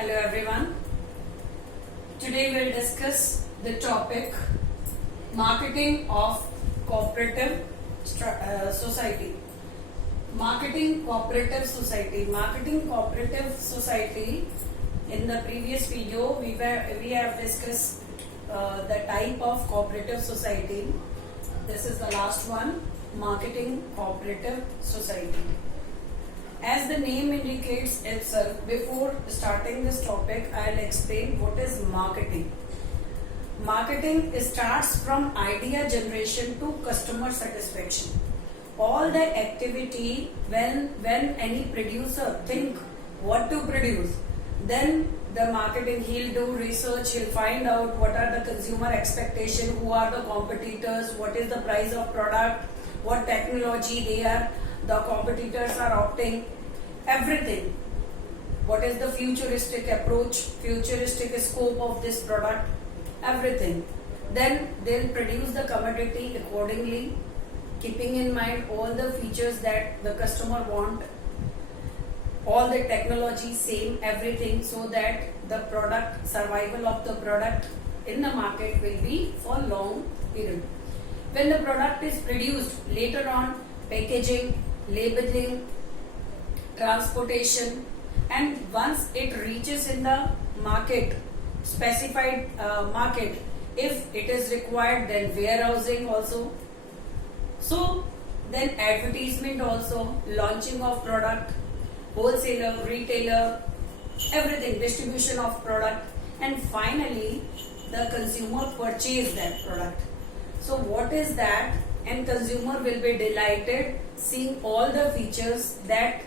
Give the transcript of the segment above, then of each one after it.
Hello everyone. Today we'll discuss the topic marketing of cooperative society. Marketing cooperative society. Marketing cooperative society. In the previous video, we have discussed the type of cooperative society. This is the last one. Marketing cooperative society. As the name indicates itself, before starting this topic, I'll explain what is marketing. Marketing starts from idea generation to customer satisfaction. All the activity when any producer think what to produce, then the marketing, he'll do research, he'll find out what are the consumer expectation, who are the competitors, what is the price of product, what technology the competitors are opting, everything. What is the futuristic approach, futuristic scope of this product, everything. Then they'll produce the commodity accordingly, keeping in mind all the features that the customer want, all the technology same, everything, so that the product, survival of the product in the market will be for long period. When the product is produced, later on packaging, labeling, transportation, and once it reaches in the market, specified market, if it is required, then warehousing also. So then advertisement also, launching of product, wholesaler, retailer, everything, distribution of product, and finally the consumer purchase that product. So what is that? And consumer will be delighted seeing all the features that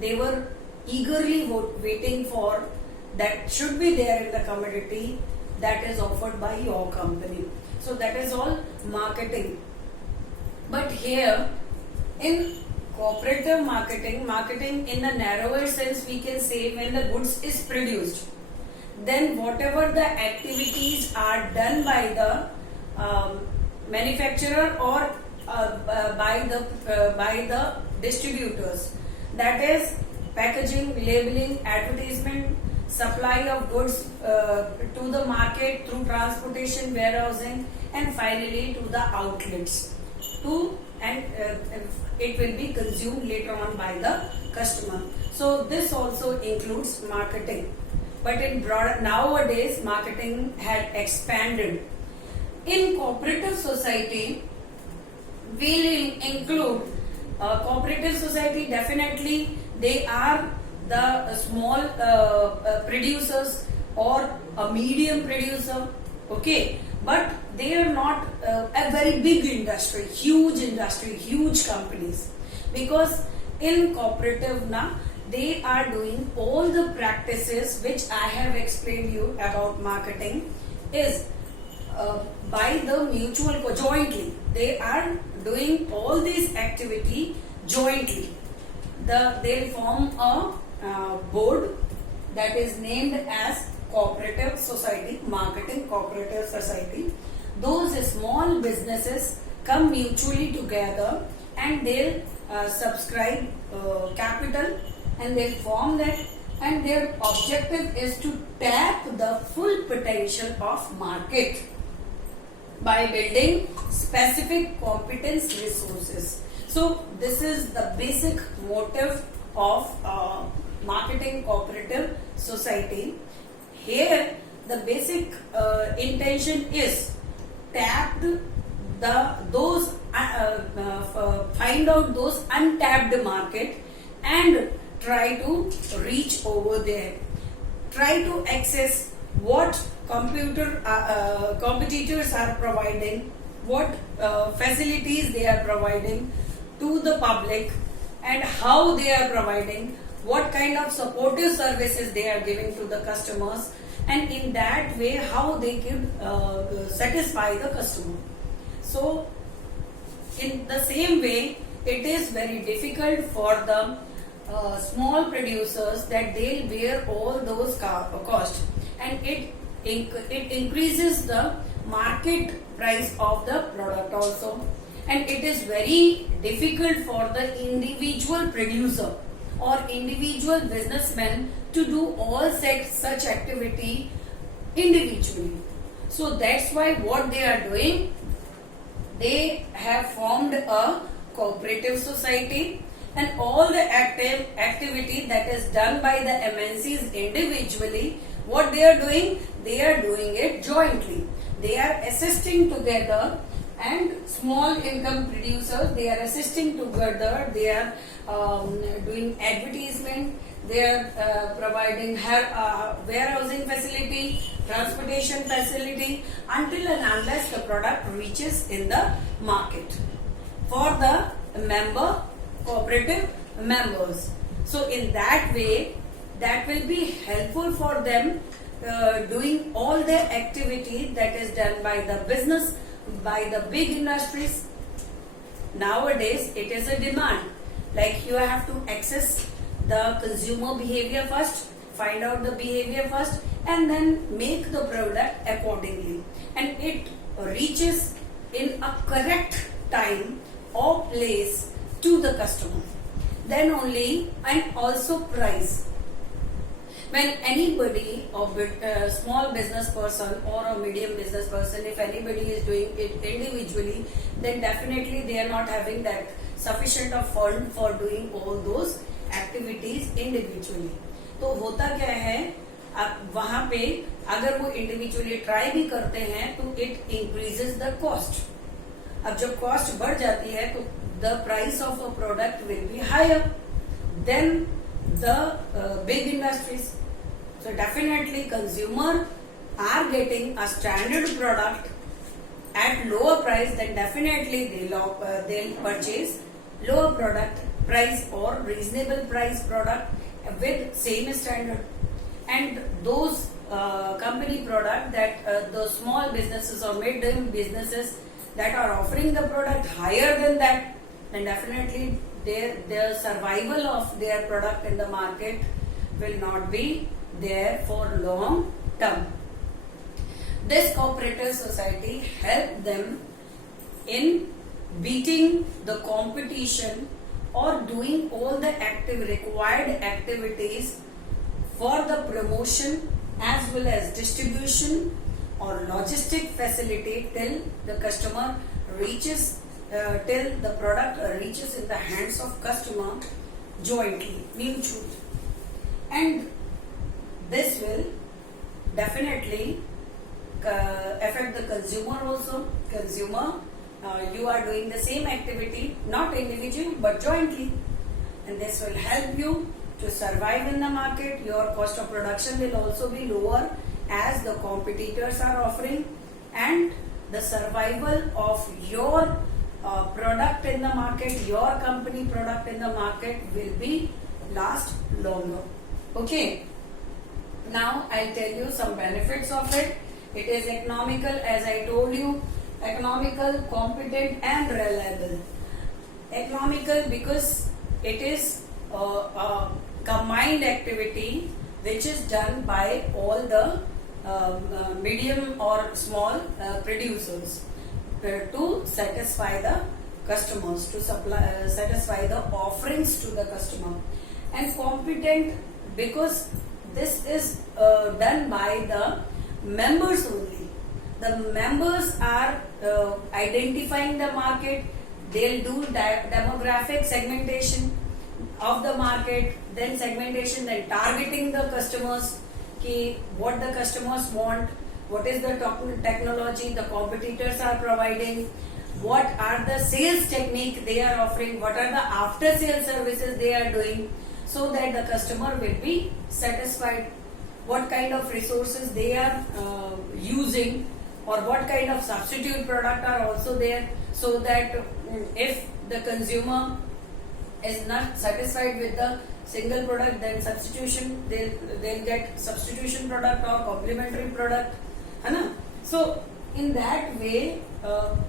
they were eagerly waiting for, that should be there in the commodity that is offered by your company. So that is all marketing. But here in cooperative marketing in the narrower sense, we can say when the goods is produced, then whatever the activities are done by the manufacturer or by the distributors, that is packaging, labeling, advertisement, supply of goods to the market through transportation, warehousing, and finally to the outlets, and it will be consumed later on by the customer. So this also includes marketing. But in nowadays, marketing had expanded. In cooperative society, we'll include cooperative society. Definitely they are the small producers or a medium producer, okay, but they are not a very big industry, huge companies, because in cooperative they are doing all the practices which I have explained you about marketing is by the mutual jointly. They are doing all these activity jointly. They'll form a board that is named as cooperative society, marketing cooperative society. Those small businesses come mutually together and they'll subscribe capital and they'll form that, and their objective is to tap the full potential of market by building specific competence resources. So this is the basic motive of marketing cooperative society. Here the basic intention is tap those find out those untapped market and try to reach over there, try to access what competitors are providing, what facilities they are providing to the public, and how they are providing, what kind of supportive services they are giving to the customers, and in that way how they can satisfy the customer. So in the same way, it is very difficult for the small producers that they'll bear all those costs, and it increases the market price of the product also, and it is very difficult for the individual producer or individual businessmen to do all such activity individually. So that's why what they are doing, they have formed a cooperative society, and all the activity that is done by the MNCs individually, what they are doing it jointly. They are assisting together, and small income producers, they are assisting together. They are doing advertisement, they are providing warehousing facility, transportation facility, until and unless the product reaches in the market for the cooperative members. So in that way, that will be helpful for them doing all the activity that is done by the business, by the big industries. Nowadays it is a demand, like you have to access the consumer behavior first, find out the behavior first, and then make the product accordingly, and it reaches in a correct time or place to the customer. Then only, and also price. When anybody, a small business person or a medium business person, if anybody is doing it individually, then definitely they are not having that sufficient of fund for doing all those activities individually. तो होता क्या है, अब वहां पे अगर वो individually try भी करते हैं तो इट इंक्रीजेस द कॉस्ट. अब जब कॉस्ट बढ़ जाती है तो the price of a product will be higher than the big industries. So definitely consumer are getting a standard product at lower price, then definitely they'll purchase lower product price or reasonable price product with same standard. And those company product that the small businesses or medium businesses that are offering the product higher than that, then definitely their survival of their product in the market will not be there for long term. This cooperative society help them in beating the competition or doing all the required activities for the promotion as well as distribution or logistic facility till the customer reaches till the product reaches in the hands of customer jointly, mutually. And this will definitely affect the consumer also. Consumer, you are doing the same activity, not individually but jointly, and this will help you to survive in the market. Your cost of production will also be lower as the competitors are offering, and the survival of your product in the market, your company product in the market will be last longer. Okay, now I'll tell you some benefits of it. It is economical, as I told you, economical, competent and reliable. Economical because it is a combined activity which is done by all the medium or small producers to satisfy the customers, to satisfy the offerings to the customer. And competent because this is done by the members only. The members are identifying the market. They'll do demographic segmentation of the market, then segmentation, then targeting the customers, what the customers want, what is the technology the competitors are providing, what are the sales technique they are offering, what are the after sale services they are doing, so that the customer will be satisfied, what kind of resources they are using, or what kind of substitute product are also there, so that if the consumer is not satisfied with the single product, then substitution, they'll get substitution product or complementary product. So in that way,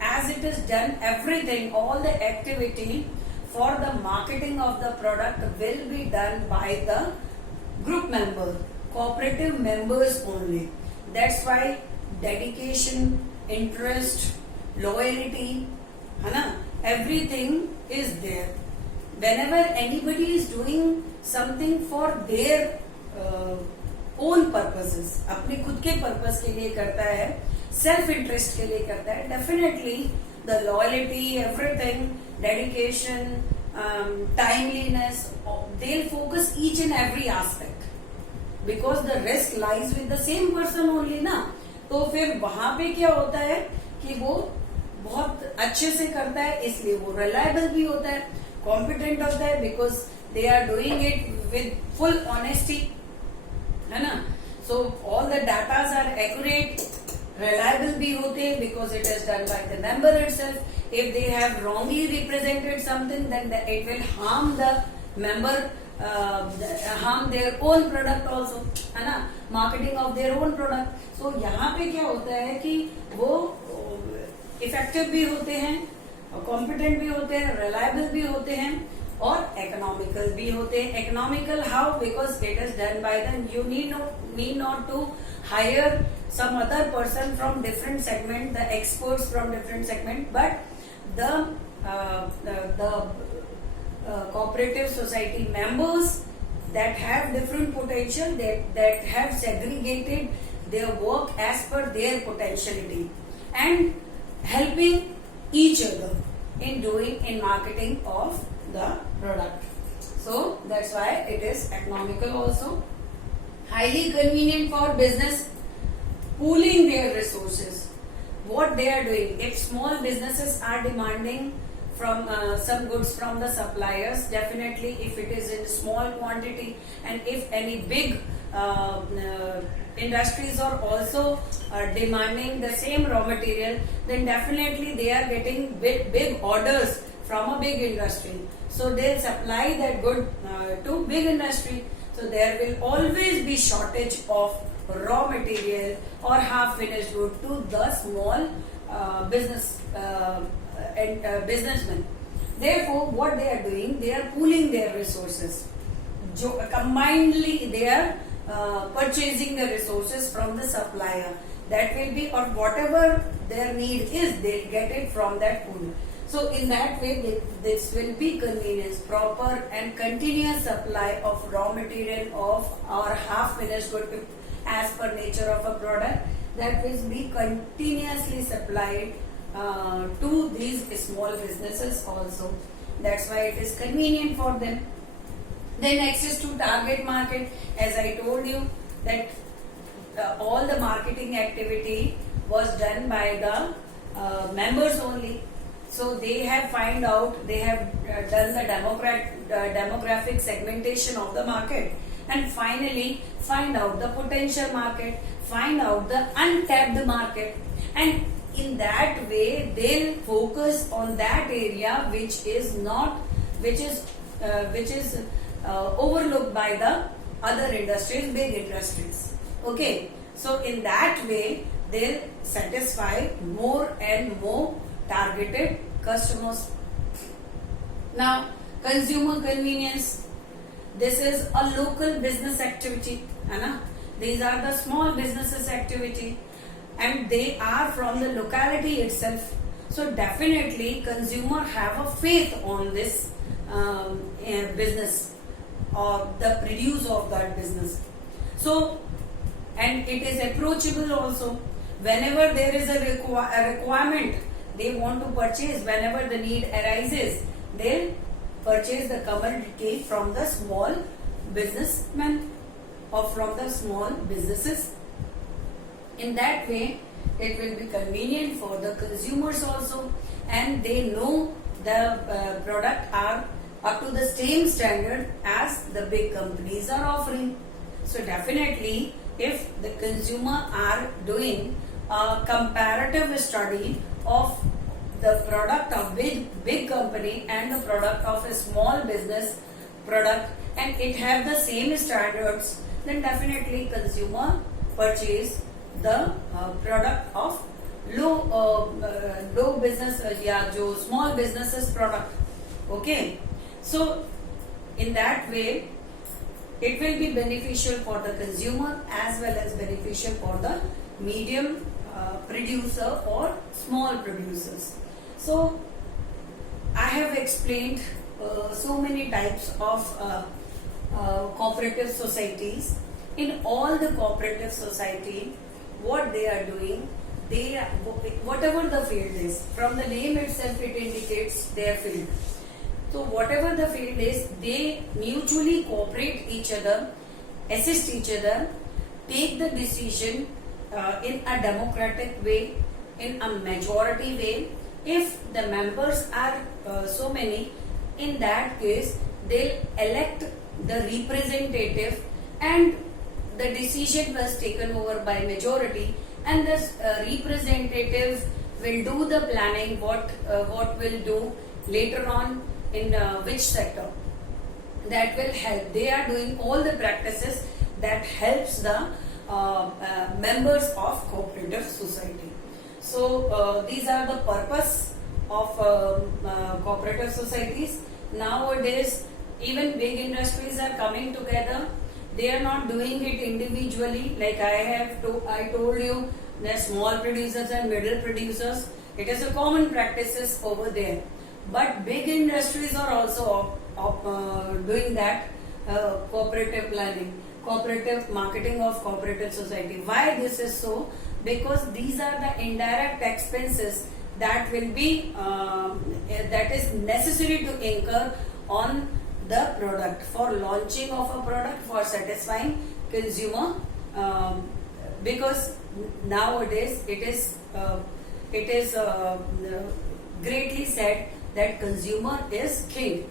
as it is done, everything, all the activity for the marketing of the product will be done by the group member, cooperative members only. That's why dedication, interest, loyalty, everything is there. whenever anybody is doing something for their own purposes, अपने खुद के purpose के लिए करता है, self interest के लिए करता है, definitely the loyalty, everything, dedication, timeliness, they'll focus each and every aspect because the risk lies with the same person only ना. तो फिर वहां पे क्या होता है कि वो बहुत अच्छे से करता है, इसलिए वो रिलायबल भी होता है, कॉम्पिटेंट होता है, because they are doing it with full honesty, है ना. So all the datas are accurate, reliable भी होते हैं because it is done by the member itself. If they have wrongly represented something, then it will harm the member, harm their own product also, है ना, marketing of their own product. So यहाँ पे क्या होता है कि वो effective भी होते हैं, competent भी होते हैं, reliable भी होते हैं और economical भी होते हैं. Economical how? Because it is done by them. You need not to hire some other person from different segment, the experts from different segment, but the cooperative society members that have different potential, that have segregated their work as per their potentiality and helping each other in marketing of the product. So that's why it is economical also. Highly convenient for business, pooling their resources. What they are doing, if small businesses are demanding from some goods from the suppliers, definitely if it is in small quantity, and if any big industries are also demanding the same raw material, then definitely they are getting big orders from a big industry. So they'll supply that good to big industry. So there will always be shortage of raw material or half finished good to the small businessmen. Therefore, what they are doing, they are pooling their resources. Combinedly, they are purchasing the resources from the supplier. That will be, or whatever their need is, they get it from that pool. So in that way, this will be convenience, proper and continuous supply of raw material of or half finished good as per nature of a product, that will be continuously supplied to these small businesses also. That's why it is convenient for them. Then access to target market, as I told you that all the marketing activity was done by the members only. So they have find out, they have done the demographic segmentation of the market, and finally find out the potential market, find out the untapped market, and in that way they'll focus on that area which is overlooked by the other industries, big industries. Okay, so in that way they'll satisfy more and more targeted customers. Now, consumer convenience. This is a local business activity, है These are the small businesses activity, and they are from the locality itself. So definitely, consumer have a faith on this business or the produce of that business. So, and it is approachable also. Whenever there is a requirement, they want to purchase, whenever the need arises, they'll purchase the commodity from the small businessmen or from the small businesses. In that way, it will be convenient for the consumers also, and they know the product are up to the same standard as the big companies are offering. So definitely, if the consumer are doing a comparative study of the product of big company and the product of a small business product, and it have the same standards, then definitely consumer purchase the product of low business jo small businesses product. Okay, so in that way it will be beneficial for the consumer as well as beneficial for the medium producer or small producers. So I have explained, so many types of cooperative societies. In all the cooperative society, what they are doing, they whatever the field is, from the name itself it indicates their field. So whatever the field is, they mutually cooperate each other, assist each other, take the decision in a democratic way, in a majority way. If the members are so many, in that case they'll elect the representative, and the decision was taken over by majority, and this representative will do the planning, what will do later on in which sector. That will help. They are doing all the practices that helps the members of cooperative society. So these are the purpose of cooperative societies. Nowadays, even big industries are coming together. They are not doing it individually. Like I told you, the small producers and middle producers. It is a common practices over there. But big industries are also doing that cooperative planning, cooperative marketing of cooperative society. Why this is so? Because these are the indirect expenses that will be that is necessary to incur on the product, for launching of a product, for satisfying consumer, because nowadays it is greatly said that consumer is king.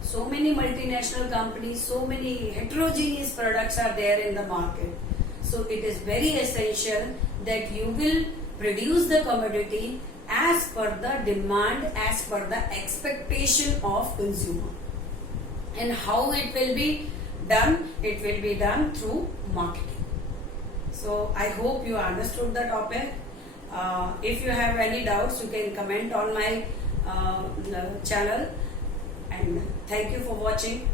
So many multinational companies, so many heterogeneous products are there in the market. So it is very essential that you will produce the commodity as per the demand, as per the expectation of consumer. And how it will be done? It will be done through marketing. So I hope you understood the topic. If you have any doubts, you can comment on my channel. And thank you for watching.